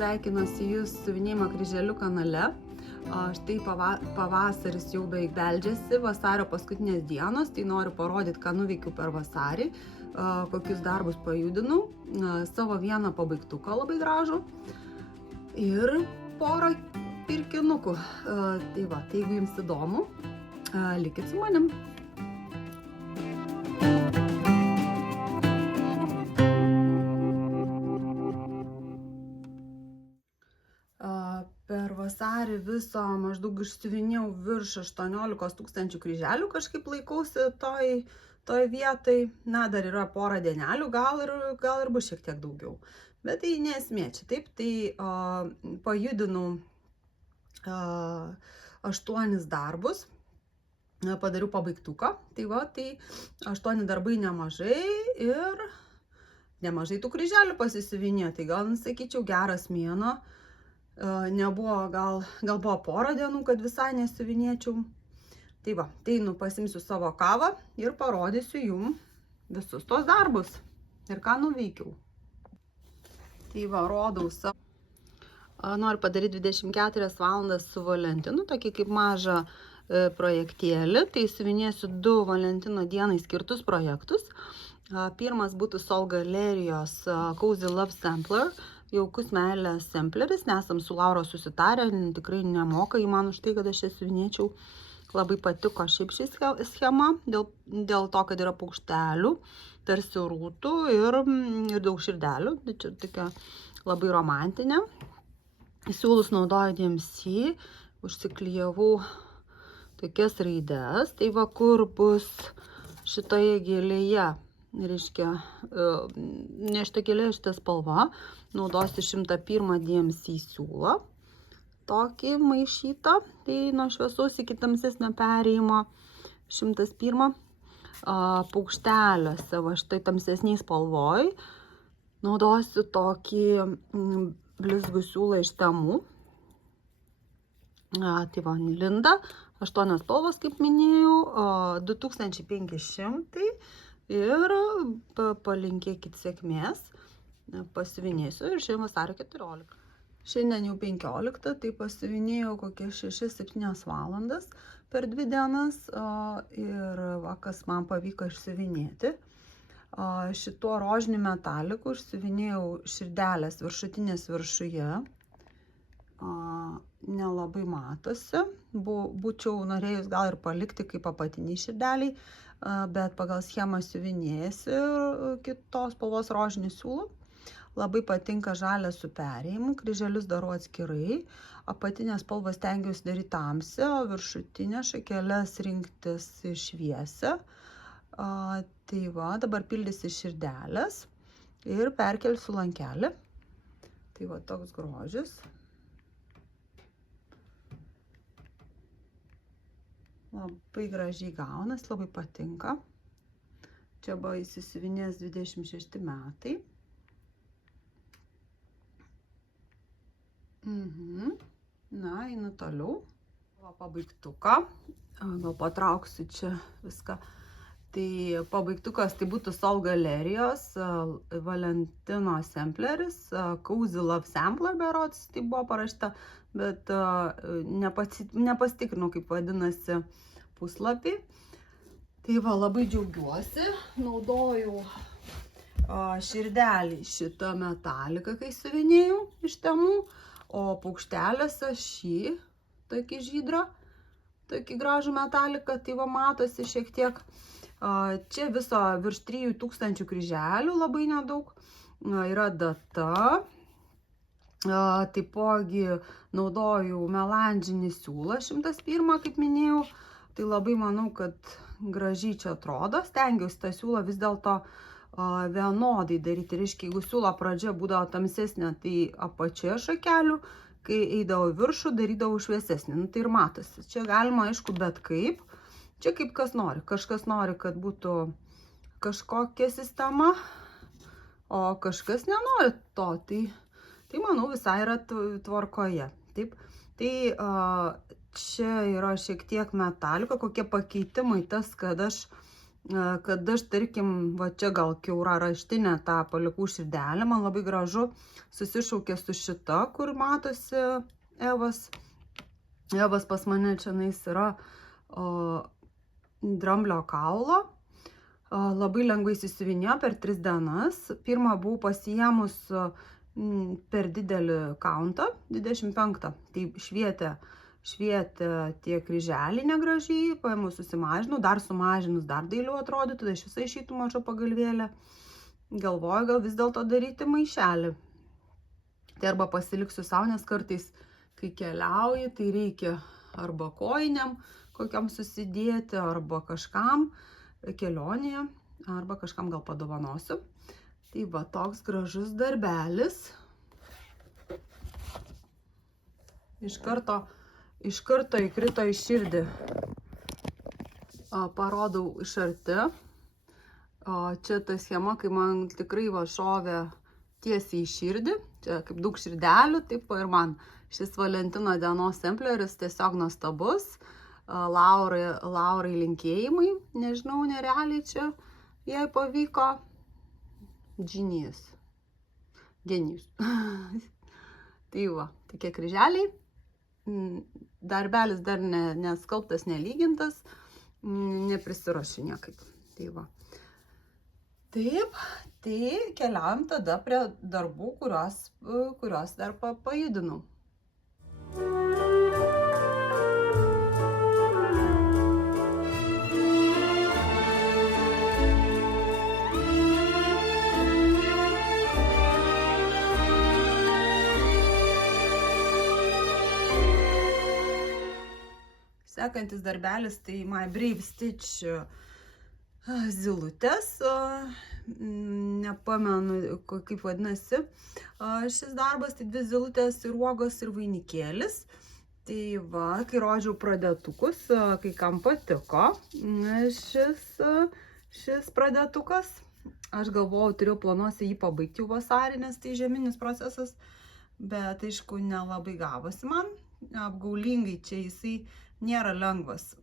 sveikinuosi jūs siuvinėjimo kryželiu kanale. Štai pavasaris jau beveik beldžiasi, vasario paskutinės dienos, tai noriu parodyti, ką nuveikiau per vasarį, kokius darbus pajudinau, savo vieną pabaigtuką labai gražų ir porą pirkinukų. Tai va, tai jeigu jums įdomu, likit su manim. Per vasarį viso maždaug išsiuvinėjau virš 18 000 kryželių, kažkaip laikausi toj vietoj. Na, dar yra pora dienelių, gal ir bus šiek tiek daugiau. Bet tai nesmė čia, taip, tai pajudinau 8 darbus, padariau pabaigtuką. Tai va, tai 8 darbai nemažai ir nemažai tų kryželių pasisiuvinėjo. Tai gal, sakyčiau, geras mėnuo. Nebuvo, gal buvo porą dienų, kad visai nesiuvinėčiau. Tai va, tai pasimsiu savo kavą ir parodysiu jums visus tos darbus ir ką nuveikiau. Tai va, rodau savo. Noriu padaryti 24 valandas su Valentinu, tokį kaip mažą projektėlį. Tai siuvinėsiu 2 Valentino dienai skirtus projektus. Pirmas būtų Sol galerijos Cozy Love Sampler. Jaukus meilės sampleris, nesam su Laura susitarę, tikrai nemoka į man už tai, kad aš ją siuvinėčiau. Labai patiko šiaip ši schema, dėl to, kad yra paukštelių, tarsi rūtų ir daug širdelių. Tai čia tokia labai romantinė. Siūlus naudoju DMC, užsiklijavau tokias raides. Tai va, kur bus šitoje gėlėje, reiškia, ne šitą gėlę, šitą spalvą. Naudosiu 101 DMC siūlą, tokį maišytą, tai nuo šviesaus iki tamsesnio perėjimo 101. Paukšteliuose, va štai tamsesniai spalvoj, naudosiu tokį blizgų siūlą iš Temu. Tai va, Linda, 8 spalvos, kaip minėjau, 2500 ir palinkėkit sėkmės. Pasiuvinėsiu ir šiandien vasario 14. Šiandien jau 15, tai pasiuvinėjau kokie 6-7 valandas per 2 dienas ir va, kas man pavyko išsiuvinėti. Šituo rožiniu metaliku išsiuvinėjau širdelės viršutinės viršuje. Nelabai matosi. Būčiau norėjus gal ir palikti kaip apatiniai širdeliai, bet pagal schemą siuvinėjasi kitos spalvos rožinių siūlų. Labai patinka žalias su perėjimu, kryželius darau atskirai, apatinės spalvas stengiausi daryti tamsią, o viršutinę šakeles rinktis šviesią. Tai va, dabar pildysi širdelės ir perkelsiu lankelį. Tai va, toks grožis. Labai gražiai gaunas, labai patinka. Čia buvo įsisiuvinės 26 metai. Na, einu toliau. Pabaigtuką. Gal patrauksiu čia viską. Tai pabaigtukas tai būtų Sol galerijos Valentino sampleris, Cozy Love Sampler berods, tai buvo parašyta, bet nepasitikrinau, kaip vadinasi puslapį. Tai va, labai džiaugiuosi. Naudojau širdelį šitą metaliką, kai siuvinėjau iš Temu. O paukšteliuose šį, tokį žydrą, tokį gražų metaliką, tai va matosi šiek tiek. Čia viso virš 3000 kryželių, labai nedaug. Yra data. Taipogi naudojau melanžinį siūlą 101, kaip minėjau. Tai labai manau, kad gražiai čia atrodo. Stengiausi tą siūlą vis dėlto vienodai daryti. Reiškia, jeigu siūlo pradžia būdavo tamsesnė, tai apačioje šakelių, kai eidavo viršų, darydavau šviesesnį. Nu, tai ir matosi. Čia galima, aišku, bet kaip. Čia kaip kas nori. Kažkas nori, kad būtų kažkokia sistema, o kažkas nenori to. Tai manau, visai yra tvarkoje. Taip. Tai čia yra šiek tiek metaliko, kokie pakeitimai tas, kad aš kad aš, tarkim, va čia gal kiaura raštinė tą palikau širdelę, man labai gražu susišaukė su šita, kur matosi Evas. Evas pas mane čia yra dramblio kaulo. Labai lengvai įsisiuvinėjo per 3 dienas. Pirmą buvau pasiėmus per didelį countą, 25. Tai švietė tie kryželiai negražiai, paėmus susimažinau, dar sumažinus dar dailiau atrodytų, tai iš visai išeitų maža pagalvėlė. Galvoju, gal vis dėlto daryti maišelį. Tai arba pasiliksiu savo, nes kartais, kai keliauji, tai reikia arba kojiniam kokiam susidėti, arba kažkam kelionėje, arba kažkam gal padovanosiu. Tai va, toks gražus darbelis. Iš karto įkrito į širdį. Parodau iš arti. Čia ta schema, kai man tikrai va šovė tiesiai į širdį. Čia kaip daug širdelių, taip ir man. Šis Valentino dienos sampleris tiesiog nuostabus. Laurai linkėjimai. Nežinau, nerealiai čia jai pavyko. Genijus. Tai va, tokie kryželiai. Darbelis dar neskalbtas, nelygintas, neprisiruošiu niekaip. Tai va. Taip, tai keliaujam tada prie darbų, kuriuos dar pajudinau. Sekantis darbelis tai My Brave Stitch zylutės, nepamenu kaip vadinasi šis darbas, tai 2 zylutės ir uogos ir vainikėlis. Tai va, kai rodžiau pradėtukus, kai kam patiko šis pradėtukas, aš galvojau, turėjau planuose jį pabaigti jau vasarį, nes tai žieminis procesas, bet aišku nelabai gavosi man, apgaulingai čia jisai nėra lengvas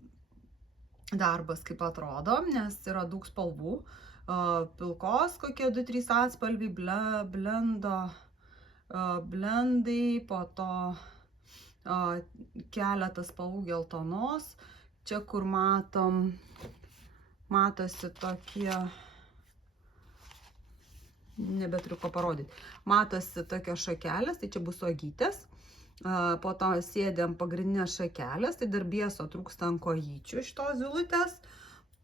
darbas, kaip atrodo, nes yra daug spalvų. Pilkos kokie 2-3 atspalviai, blendai, po to keletas spalvų geltonos. Čia, kur matosi tokie, nebeturiu ko parodyti, matosi tokios šakelės, tai čia bus uogytės. Po to sėdė ant pagrindinės šakelės, tai dar bieso trūksta ant kojyčių šitos zylutės.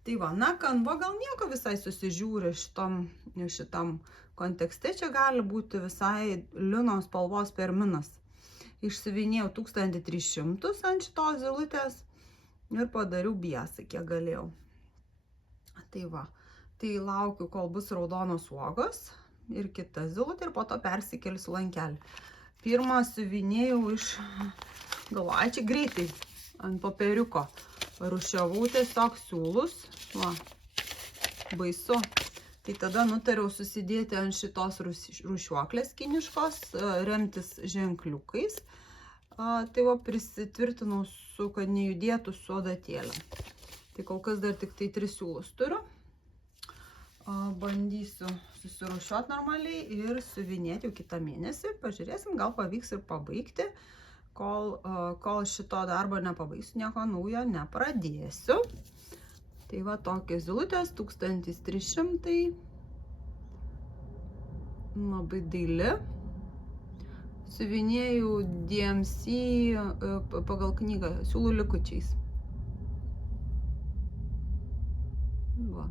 Tai va, na, kanva gal nieko visai susižiūri šitam kontekste, čia gali būti visai linos spalvos perminas. Išsiuvinėjau 1300 ant šitos zylutės ir padariau biesą, kiek galėjau. Tai va, tai laukiu, kol bus raudonos uogos ir kita zylutė ir po to persikelsiu lankelį. Pirmą siuvinėjau galvoju, čia greitai ant popieriuko rušiavau tiesiog siūlus, va, baisu. Tai tada nutariau susidėti ant šitos rušiuoklės kiniškos, remtis ženkliukais. Tai va, prisitvirtinau, kad nejudėtų su adatėlė. Tai kol kas dar tik tai 3 siūlus turiu. Bandysiu susirušiuoti normaliai ir siuvinėti jau kitą mėnesį. Pažiūrėsim, gal pavyks ir pabaigti. Kol šito darbo nepabaigsiu, nieko naujo nepradėsiu. Tai va, tokios zylutės, 1300. Labai daili. Siuvinėjau DMC pagal knygą siūlų likučiais. Va.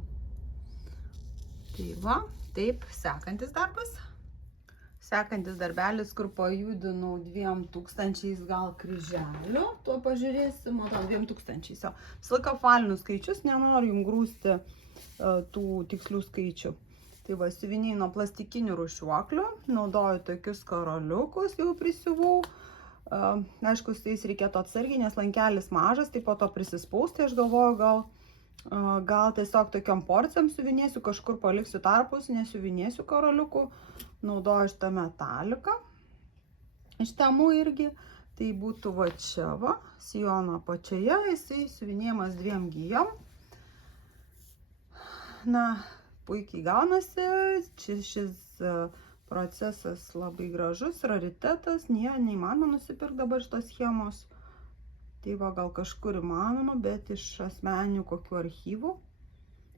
Tai va, taip, sekantis darbas. Sekantis darbelis, kur pajudinau 2000 gal kryželių. Tuo pažiūrėsim, o tam 2000. Visą laiką apvalinius skaičius, nenoriu jums grūsti tų tikslių skaičių. Tai va, siuvinėjau nuo plastikinių rušiuoklių, naudoju tokius karoliukus, jau prisiuvau. Aišku, su jais reikėtų atsargiai, nes lankelis mažas, tai po to prisispausti, aš galvoju, gal tiesiog tokiam porcijom siuvinėsiu, kažkur paliksiu tarpus, nesiuvinėsiu karoliukų, naudoju šitą metaliką. Iš temų irgi, tai būtų va čia va, sijono apačioje, jisai siuvinėjimas 2 gijom. na, puikiai gaunasi. Šis procesas labai gražus, raritetas, neįmanoma nusipirkti dabar šitos schemos. Tai va, gal kažkur įmanoma, bet iš asmeninių kokių archyvų.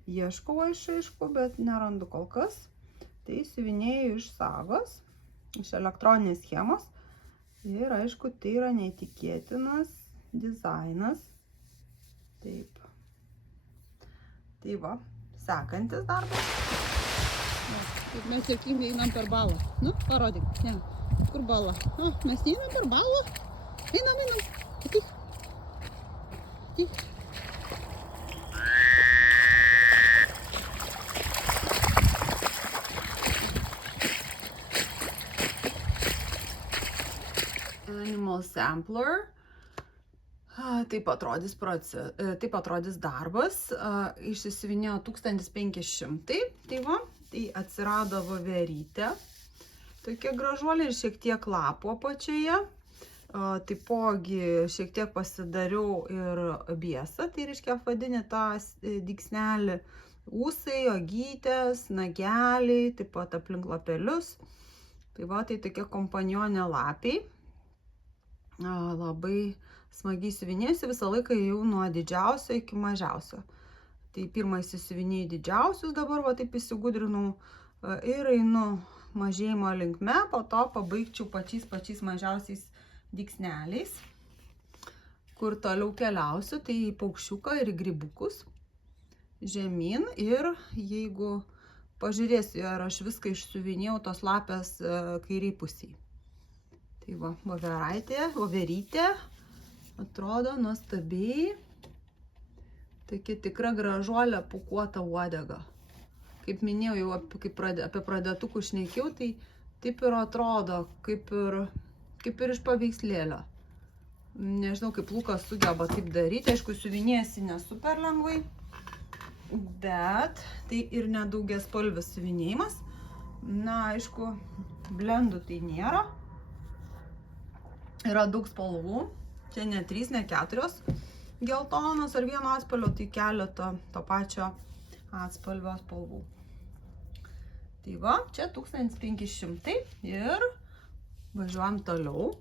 Ieškau aišku, bet nerandu kol kas. Tai siuvinėjau iš sagos, iš elektroninės schemos. Ir aišku, tai yra neįtikėtinas dizainas. Taip. Tai va, sekantis darbas. Mes juokingai einam per balą. Nu, parodyk. Ne. Kur bala? Mes einam per balą. Einam. Ateik. Animal sampler. Taip atrodys darbas. Išsisiuvinėjo 1500. Tai va, tai atsirado voverytė. Tokia gražuolė ir šiek tiek lapų apačioje. Taipogi šiek tiek pasidariau ir biesą, tai reiškia vadinį tą dygsnelį, ūsai, ogytės, nageliai, taip pat aplink lapelius. Tai va, tai tokia kompanionė lapiai. Labai smagiai siuvinėsiu, visą laiką jau nuo didžiausio iki mažiausio. Tai pirmą įsisiuvinėjau didžiausius, dabar va taip įsigudrinau ir einu mažėjimo linkme, po to pabaigčiau pačiais mažiausiais dygsneliais. Kur toliau keliausiu, tai į paukščiuką ir į grybukus žemyn. Ir jeigu pažiūrėsiu, ar aš viską išsiuvinėjau tos lapės kairiai pusiai. Tai va, voverytė atrodo nuostabiai. Tokia tikra gražuolė pūkuota uodega. Kaip minėjau, jau apie pradėtukus šnekėjau, tai taip ir atrodo, kaip ir iš paveikslėlio. Nežinau, kaip Lukas sugeba taip daryti. Aišku, siuvinėjasi ne super lengvai, bet tai ir nedaugiaspalvis siuvinėjimas. Na, aišku, blendų tai nėra. Yra daug spalvų. Čia ne 3, ne 4 geltonos ar vieno atspalvio, tai keletą to pačio atspalvio spalvų. Tai va, čia 1500 ir važiuojam toliau.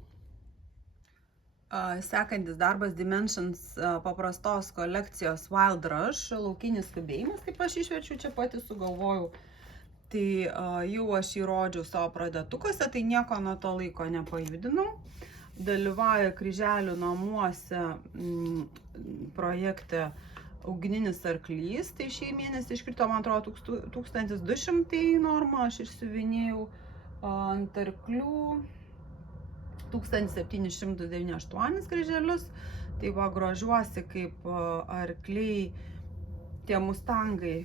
Sekantis darbas Dimensions paprastos kolekcijos Wild Rush, laukinis skubėjimas, kaip aš išverčiu, čia pati sugalvojau. Tai jau aš jį rodžiau savo pradėtukuose, tai nieko nuo to laiko nepajudinau. Dalyvauja Kryželių namuose projekte Ugninis arklys, tai šį mėnesį iškrito, man atrodo, 1200 normą, aš išsiuvinėjau ant arklių 1798 kryželius. Tai va, grožiuosi, kaip arkliai, tie mustangai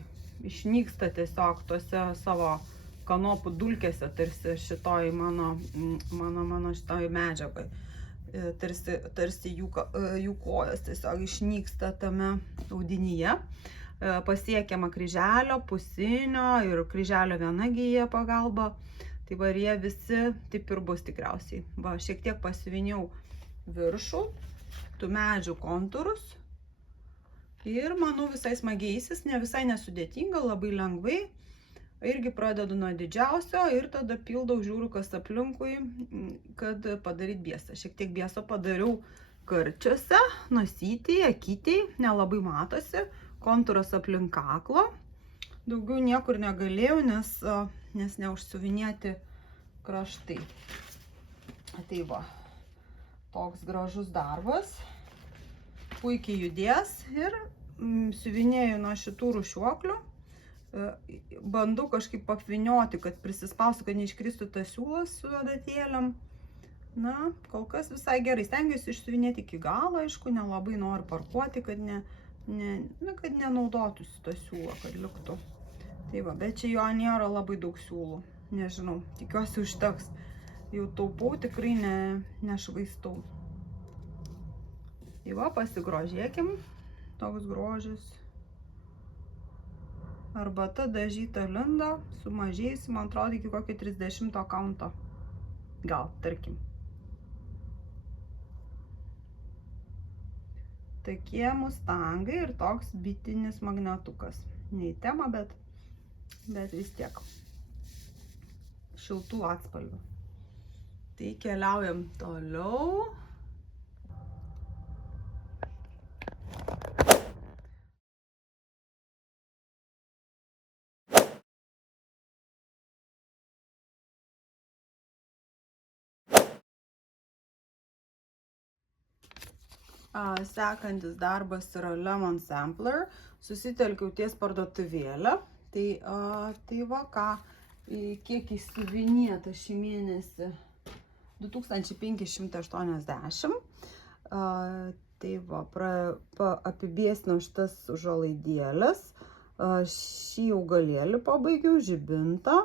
išnyksta tiesiog tuose savo kanopų dulkėse, tarsi šitoj mano šitoj medžiagai. Tarsi jų kojas tiesiog išnyksta tame audinyje. Pasiekiama kryželio, pusinio ir kryželio vienagėje pagalba. Tai va, jie visi taip ir bus tikriausiai. Va, šiek tiek pasiuviniau viršų, tų medžių kontūrus. Ir manau visai smageisis, ne visai nesudėtinga, labai lengvai. Irgi pradedu nuo didžiausio ir tada pildau, žiūriu, kas aplinkui, kad padaryti biesą. Šiek tiek bieso padariau karčiuose, nosytėje, akytėje, nelabai matosi, kontūras aplink kaklo. Daugiau niekur negalėjau, nes neužsiuvinėti kraštai. Tai va, toks gražus darbas, puikiai judės ir siuvinėju nuo šitų rūšiuoklių. Bandau kažkaip apvynioti, kad prisispaustų, kad neiškristų tas siūlas su adatėlėm. Na, kol kas visai gerai. Stengiuosi išsiuvinėti iki galo, aišku, nelabai noriu parkuoti, kad nenaudotųsi to siūlo, kad liktų. Tai va, bet čia jo nėra labai daug siūlų. Nežinau, tikiuosi užteks. Jau taupau, tikrai nešvaistau. Tai va, pasigrožėkim. Toks grožis. Arbata dažyta lindo, sumažėjusi, man atrodo, iki kokio 30 kaunto. Gal, tarkim. Tokie mustangai ir toks bitinis magnetukas. ne į temą, bet vis tiek šiltų atspalvių. Tai keliaujam toliau. Sekantis darbas yra Lemon Sampler. Susitelkiau ties parduotuvėlę. Tai va ką, kiek įsiuvinėta šį mėnesį 2580. Tai va, apibėsnau šitas užuolaidėlės. Šį augalėlį pabaigiau, žibintą.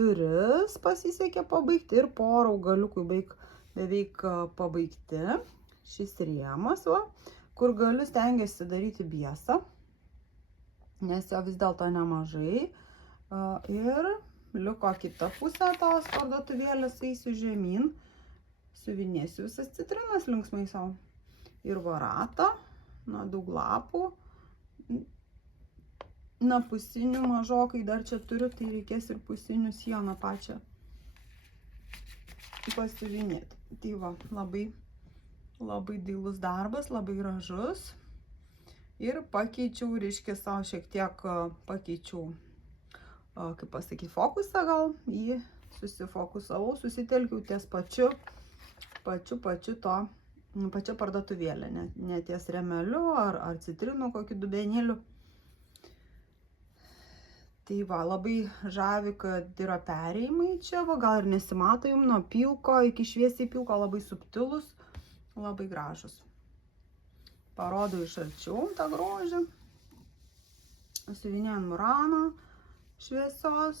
Duris pasisekė pabaigti ir porą augaliukų beveik pabaigti. Šis rėmas, va, kur galiu stengiasi daryti biesą, nes jo vis dėlto nemažai. Ir liko kita pusė tos parduotuvėlės, eisiu žemyn, suvinėsiu visas citrinas linksmai savo. Ir varatą, daug lapų, pusinių mažokai dar čia turiu, tai reikės ir pusinių sieną pačią pasiuvinėti. Tai va, labai dailus darbas, labai gražus. Ir pakeičiau, reiškia, savo šiek tiek pakeičiau, kaip pasakyti, fokusą gal, jį susifokusavau, susitelkiau ties pačiu to, pačia parduotuvėlė, ne ties remeliu ar citrinų kokiu dubenėliu. Tai va, labai žavi, kad yra perėjimai čia, va, gal ir nesimato jums nuo pilko iki šviesiai pilko, labai subtilus, labai gražus. Parodau iš arčiau tą grožį. Siuvinėjant muraną šviesios.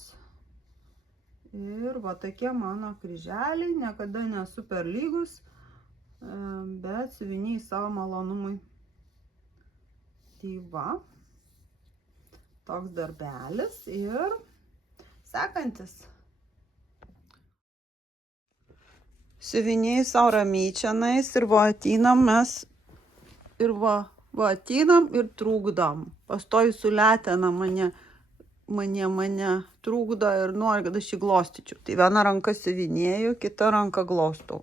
Ir va tokie mano kryželiai, niekada nesu per lygus, bet siuviniai savo malonumui. Tai va, toks darbelis ir sekantis. Siuviniai savo ramyčianais ir va ateinam mes ir va ateinam ir trūkdam. Pastoju suletena mane trūkdo ir nori, kad aš jį glostyčiau. Tai viena ranka siuvinėju, kita ranka glostau.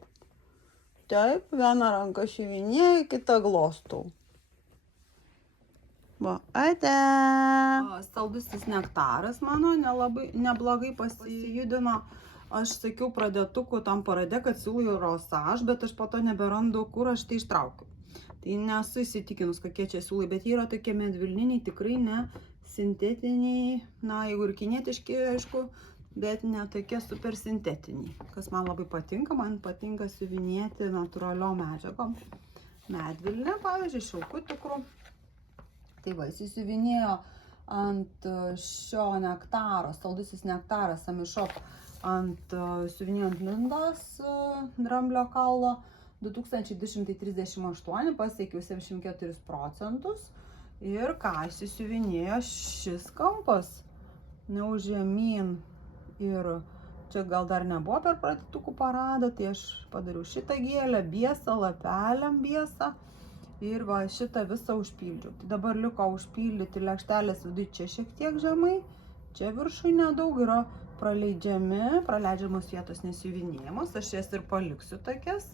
Taip, viena ranka siuvinėju, kita glostau. Va, ate. Saldusis nektaras mano neblogai pasijudino. Aš sakiau pradėtukų tam parade, kad siūlau rosaž, bet aš po to neberandu, kur aš tai ištraukiu. Tai nesu įsitikinus, kokie čia siūlai, bet jie yra tokie medvilniniai, tikrai ne sintetiniai, jeigu ir kinietiški, aišku, bet ne tokie super sintetiniai. Kas man labai patinka, man patinka siuvinėti natūraliom medžiagom. Medvilnė, pavyzdžiui, šilkų tikrų. Tai va, jis įsiuvinėjo ant šio nektaro, saldusis nektaras Amišop, ant siuvinėjo ant lindos dramblio kaulo 2238, pasiekiau 74%. Ir ką įsiuvinėjo šis kampas, žemyn. Ir čia gal dar nebuvo per pradėtukų paradą, tai aš padariau šitą gėlę, biesą, lapeliam biesą. Ir va šitą visą užpildžiau. Tai dabar liko užpildyti lėkštelės viduje čia šiek tiek žemai, čia viršui nedaug yra praleidžiamos vietos nesiuvinėjamos. Aš jas ir paliksiu tokias,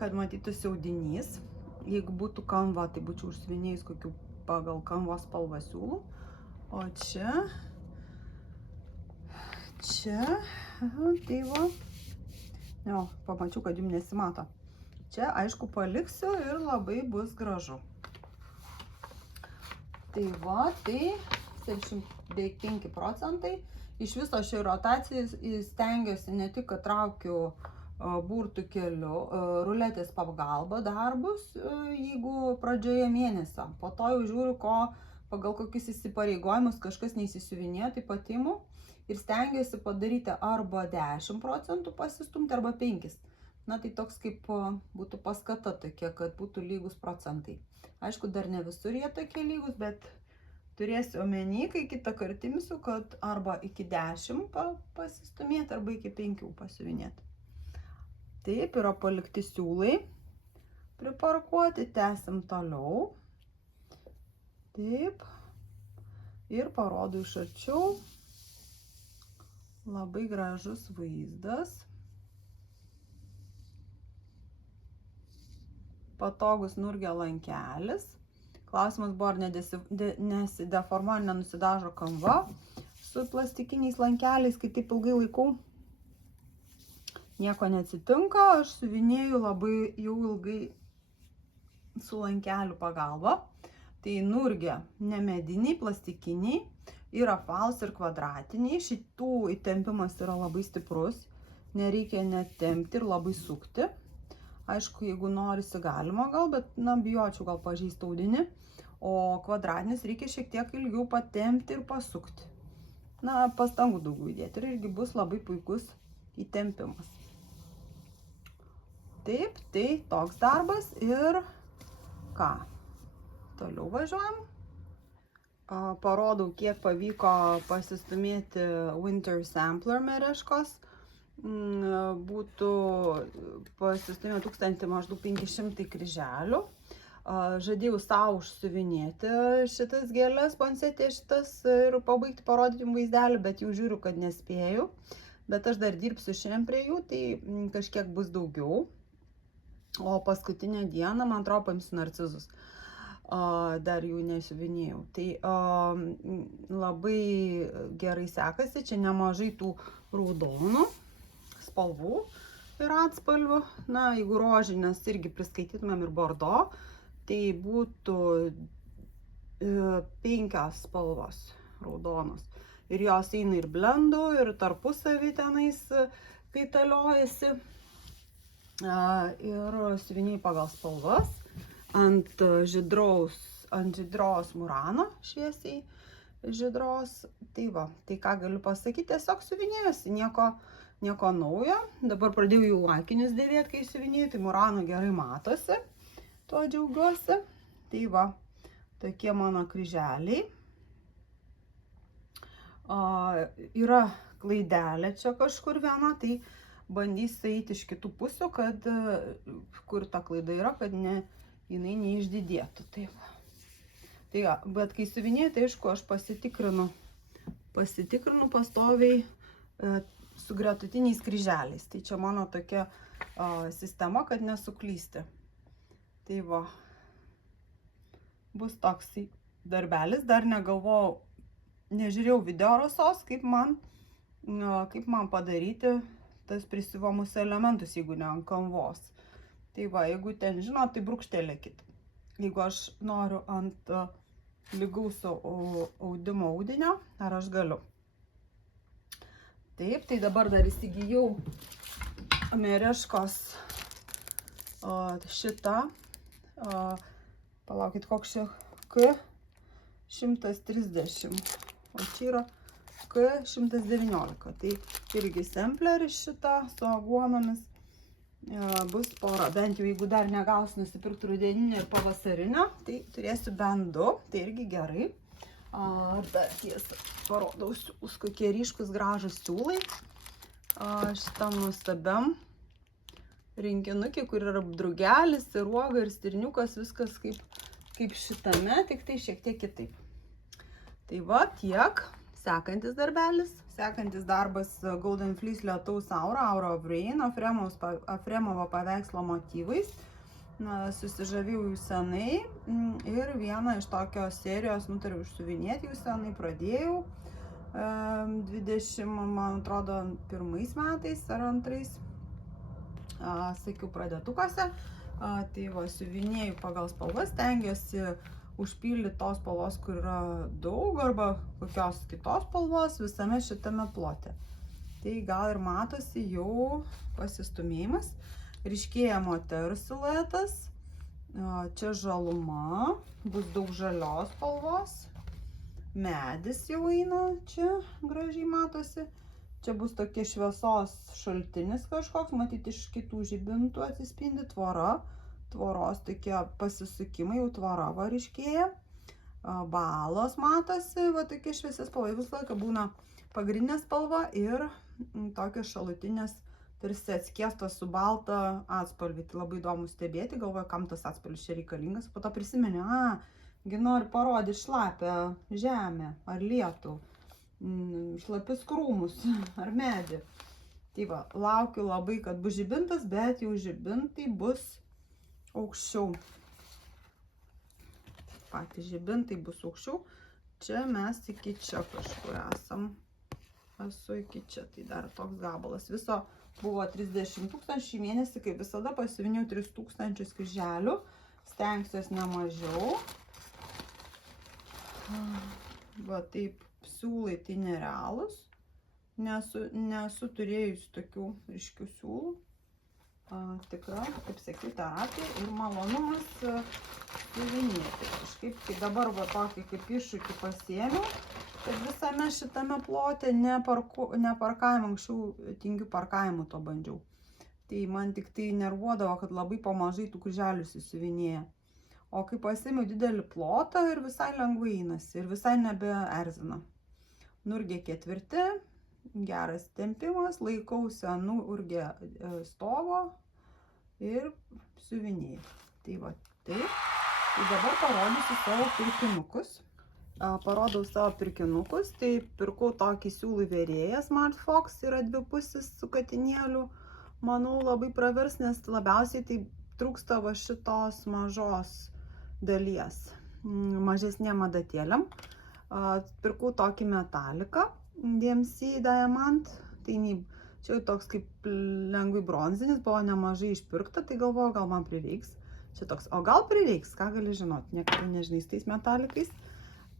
kad matytųsi audinys. Jeigu būtų kanva, tai būčiau užsiuvinėjus kokių pagal kanvos spalvą siūlų. O čia, tai va, jo, pamačiau, kad jums nesimato. Čia, aišku, paliksiu ir labai bus gražu. Tai va, tai 75%. Iš viso šioje rotacijai stengiuosi ne tik, kad traukiu burtų keliu, ruletės pagalba darbus, jeigu pradžioje mėnesio. Po to jau žiūriu, pagal kokius įsipareigojimus kažkas neįsisiuvinėjo, tai patimu. Ir stengiuosi padaryti arba 10% pasistumti, arba 5%. Tai toks kaip būtų paskata tokia, kad būtų lygus procentai. Aišku, dar ne visur jie tokie lygus, bet turėsiu omeny, kai kitą kartą imsiu, kad arba iki 10 pasistumėti, arba iki 5 pasiuvinėti. Taip, yra palikti siūlai priparkuoti, tęsim toliau. Taip. Ir parodau iš arčiau. Labai gražus vaizdas. Patogus Nurgio lankelis. Klausimas buvo, ar nesideformuoja, nenusidažo kanva su plastikiniais lankeliais, kai taip ilgai laikau. Nieko neatsitinka, aš siuvinėju labai jau ilgai su lankelių pagalba. Tai Nurgia ne mediniai, plastikiniai, yra apvalūs ir kvadratiniai. Šitų įtempimas yra labai stiprus, nereikia net tempti ir labai sukti. Aišku, jeigu norisi galima gal, bet bijočiau gal pažeisti audinį. O kvadratinis reikia šiek tiek ilgiau patempti ir pasukti. Pastangų daugiau įdėti ir irgi bus labai puikus įtempimas. Taip, tai toks darbas ir ką? Toliau važiuojam. Parodau, kiek pavyko pasistumėti Winter Sampler mereškos. Būtų pasistumė 1500 kryželių. Žadėjau savo užsiuvinėti šitas gėlės, ponsetė šitas ir pabaigti parodyti jums vaizdelį, bet jau žiūriu, kad nespėjau. Bet aš dar dirbsiu šiandien prie jų, tai kažkiek bus daugiau. O paskutinę dieną, man atrodo, paimsiu narcizus. Dar jų nesiuvinėjau. Tai labai gerai sekasi, čia nemažai tų raudonų spalvų ir atspalvių. Jeigu rožinės irgi priskaitytumėm ir bordo, tai būtų 5 spalvos raudonos. Ir jos eina ir blendų, ir tarpusavį tenais kaitaliojasi. Ir siuvinėjai pagal spalvas. Ant žydros murano, šviesiai žydros. Tai va, tai ką galiu pasakyti, tiesiog siuvinėjusi, nieko naujo. Dabar pradėjau jau akinius dėvėti, kai siuvinėjau, tai murano gerai matosi, tuo džiaugiuosi. Tai va, tokie mano kryželiai. Yra klaidelė čia kažkur viena, tai bandysiu eiti iš kitų pusių, kad kur ta klaida yra, kad jinai neišdidėtų. Taip. Tai ja, bet kai siuvinėju, tai aišku, aš pasitikrinu pastoviai su gretutiniais kryželiais. Tai čia mano tokia sistema, kad nesuklysti. Tai va, bus toks darbelis, dar negalvojau, nežiūrėjau video rasos, kaip man padaryti tas prisiuvomus elementus, jeigu ne ant kanvos. Tai va, jeigu ten žinot, tai brūkštelėkit. Jeigu aš noriu ant lygaus audimo audinio, ar aš galiu. Taip, tai dabar dar įsigijau mereškos šitą. Palaukit, koks čia K130. O čia yra K119. Tai irgi sampleris šitą su aguonomis. Bus pora, bent jau jeigu dar negausiu nusipirkti rudeninę ir pavasarinę, tai turėsiu bent 2, tai irgi gerai. Dar tiesą parodau siūlus, kokie ryškus gražus siūlai. Šitam nuostabiam rinkinukį, kur yra drugelis, ir uoga, ir stirniukas, viskas kaip šitame, tik tai šiek tiek kitaip. Tai va, tiek. Sekantis darbelis. Sekantis darbas Golden Fleece lietaus aura of Rain, Afremovo paveikslo motyvais. Susižavėjau jų senai ir vieną iš tokios serijos nutariau išsiuvinėti, jų senai pradėjau 20, man atrodo, 1 metais ar 2, sakiau, pradėtukose. Tai va, siuvinėjau pagal spalvas, stengiuosi užpildyti tos spalvos, kur yra daug, arba kokios kitos spalvos visame šitame plote. Tai gal ir matosi jau pasistumėjimas. Ryškėja moters siluetas. Čia žaluma, bus daug žalios spalvos. Medis jau eina, čia gražiai matosi. Čia bus tokie šviesos šaltinis kažkoks, matyti iš kitų žibintų atsispindi tvora. Tvoros tokie pasisukimai, jau tvora va ryškėja. Balos matosi, va tokie šviesi spalvai, visą laiką būna pagrindinė spalva ir tokios šalutinės, tarsi atskiestos su balta atspalvį. Tai labai įdomu stebėti, galvoju, kam tas atspalvis čia reikalingas. Po to prisimeni, gi nori parodyti šlapę žemę ar lietų, šlapius krūmus ar medį. Tai va, laukiu labai, kad bus žibintas, bet jau žibintai bus aukščiau. Patys žibintai bus aukščiau. Čia mes iki čia kažkur esam. Esu iki čia, tai dar toks gabalas. Viso buvo 30 000 mėnesį, kaip visada pasiuviniau 3000 kryželių. Stengsiuos ne mažiau. Va taip, siūlai tai nerealūs. Nesu turėjusi tokių ryškių siūlų. Tikra, kaip sakiau, terapija ir malonumas siuvinėti. Kažkaip, kai dabar va tokį kaip iššūkį pasiėmiau, kad visame šitame plote neparkavimą, anksčiau tingiu parkavimu to bandžiau. Tai man tik tai nervuodavo, kad labai pamažai tų kryželių susiuvinėja. O kai pasiėmiau didelį plotą ir visai lengvai einasi ir visai nebeerzina. Nurgė 4, geras tempimas, laikausi ant nurgė stovo ir siuvinėjau. Tai va taip. Tai dabar parodysiu savo pirkinukus. Parodau savo pirkinukus, tai pirkau tokį siūlų vėrėją Smart Fox, yra dvipusis su katinėliu. Manau, labai pravers, nes labiausiai tai trūksta va šitos mažos dalies, mažesnėm adatėlėm. Pirkau tokį metaliką, DMC Diamant, tai čia jau toks kaip lengvai bronzinis, buvo nemažai išpirkta, tai galvoju, gal man prireiks. Čia toks, o gal prireiks, ką gali žinoti, niekada nežinai su tais metalikais.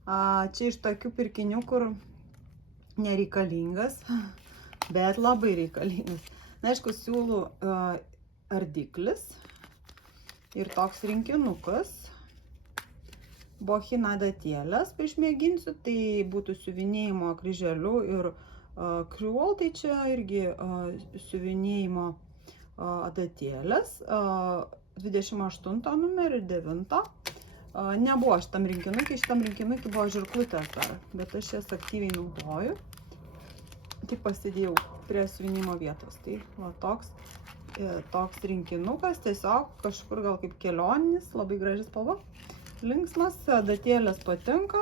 Čia iš tokių pirkinių, kur nereikalingas, bet labai reikalingas. Na, aišku, siūlų ardiklis ir toks rinkinukas. Bohina adatėlės išmėginsiu, tai būtų siuvinėjimo kryželiu ir kriuol, tai čia irgi siuvinėjimo adatėlės. 28 numerį, 9. Nebuvo šitam rinkinukui buvo žirklutės dar, bet aš jas aktyviai naudoju. Tik pasidėjau prie siuvinimo vietos. Tai va toks rinkinukas, tiesiog kažkur gal kaip kelioninis, labai graži spalva. Linksmas, adatėlės patinka,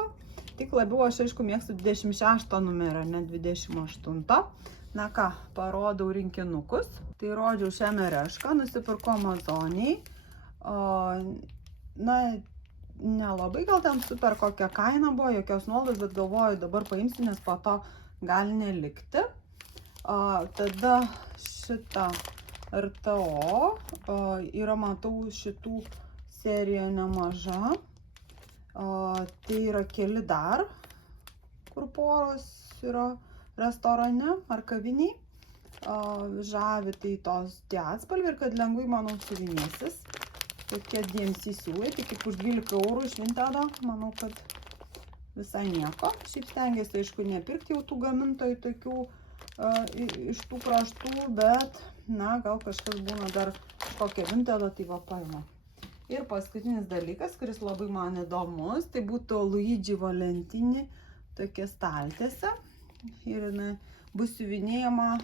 tik labiau aš aišku mėgstu 26 numerį, ne 28. Na ką, parodau rinkinukus. Tai rodžiau šią merešką, nusipirkau Amazoniai. Na, nelabai gal ten super kokia kaina buvo, jokios nuolaidos, bet galvoju dabar paimsiu, nes po to gali nelikti. Tada šitą RTO, yra matau šitų serija nemaža. Tai yra keli dar, kur poros yra restorane ar kaviniai. Žavi tai tie atspalviai ir kad lengvai, manau, siuvinėsis. Tokie DMC siūlai, tik kaip už 12 eurų iš Vintedo, manau, kad visai nieko. Šiaip stengiasi, aišku, nepirkti jau tų gamintojų tokių iš tų kraštų, bet, na, gal kažkas būna dar kokią Vintedo, tai va paima. Ir paskutinis dalykas, kuris labai man įdomus, tai būtų Luigi Valentini tokia staltiesė. Ir bus siuvinėjama,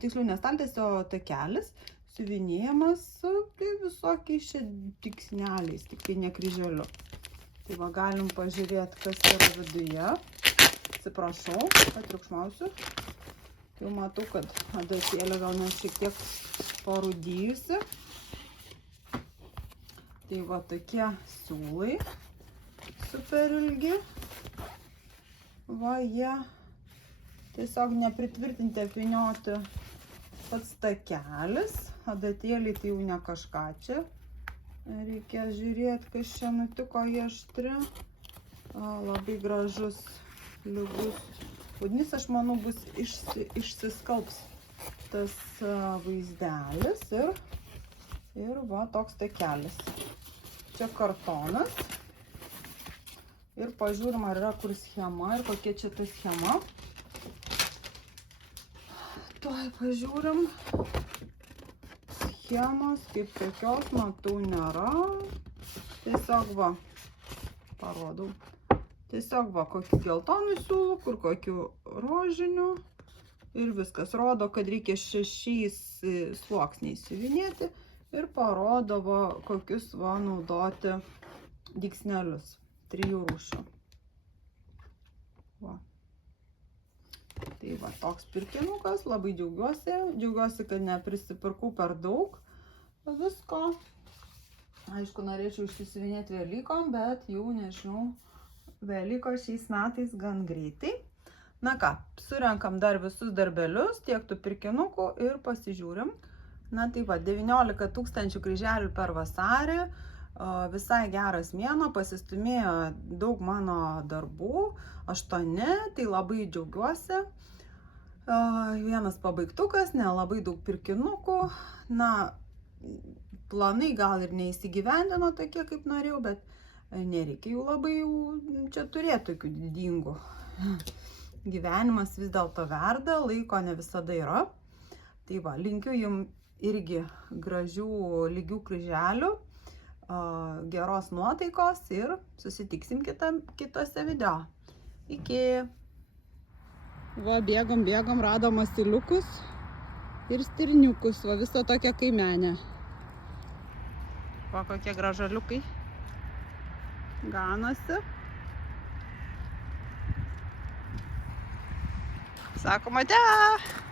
tiksliau ne staltiesė, o takelis, siuvinėjamas tai visokiais čia tiksneliais, tik tai ne kryželiu. Tai va, galim pažiūrėti, kas yra viduje. Atsiprašau, patriukšmausiu. Jau matau, kad adatėlė gal net šiek tiek parūdyjusi. Tai va tokie siūlai, super ilgi. Va jie tiesiog nepritvirtinti, apvynioti pats takelis. Adatėliai tai jau ne kažką čia. Reikia žiūrėti, kas čia nutiko, jie aštri. Labai gražus, lygus. Audinys, aš manau, bus išsiskalbs tas vaizdelis ir va toks takelis. Čia kartonas. Ir pažiūrim, ar yra kur schema ir kokia čia ta schema. Tuoj pažiūrim. Schemos kaip tokios, matau, nėra. Tiesiog va, parodau. Tiesiog va, kokių geltonų siūlų, kur kokių rožinių. Ir viskas rodo, kad reikia 6 sluoksniais siuvinėti. Ir parodo, va, kokius va naudoti dygsnelius 3 rūšių. Va. Tai va, toks pirkinukas, labai džiaugiuosi, kad neprisipirkau per daug visko. Aišku, norėčiau išsisiuvinėti Velykom, bet jau nežinau, Velykos šiais metais gan greitai. Na ką, surenkam dar visus darbelius, tiek tų pirkinukų ir pasižiūrim. Na tai va, 19 000 kryželių per vasarį, visai geras mėnuo, pasistumėjo daug mano darbų, 8, tai labai džiaugiuosi. Vienas pabaigtukas, nelabai daug pirkinukų, na, planai gal ir neįsigyvendino tokie, kaip norėjau, bet nereikia jų labai čia turėti tokių didingų. Gyvenimas vis dėlto verda, laiko ne visada yra. Tai va, linkiu jums irgi gražių lygių kryželių, geros nuotaikos ir susitiksim kitose video. Iki! Va, bėgom, radom asiliukus ir stirniukus, va, viso tokia kaimenė. Va, kokie gražaliukai ganosi. Sakom, ate!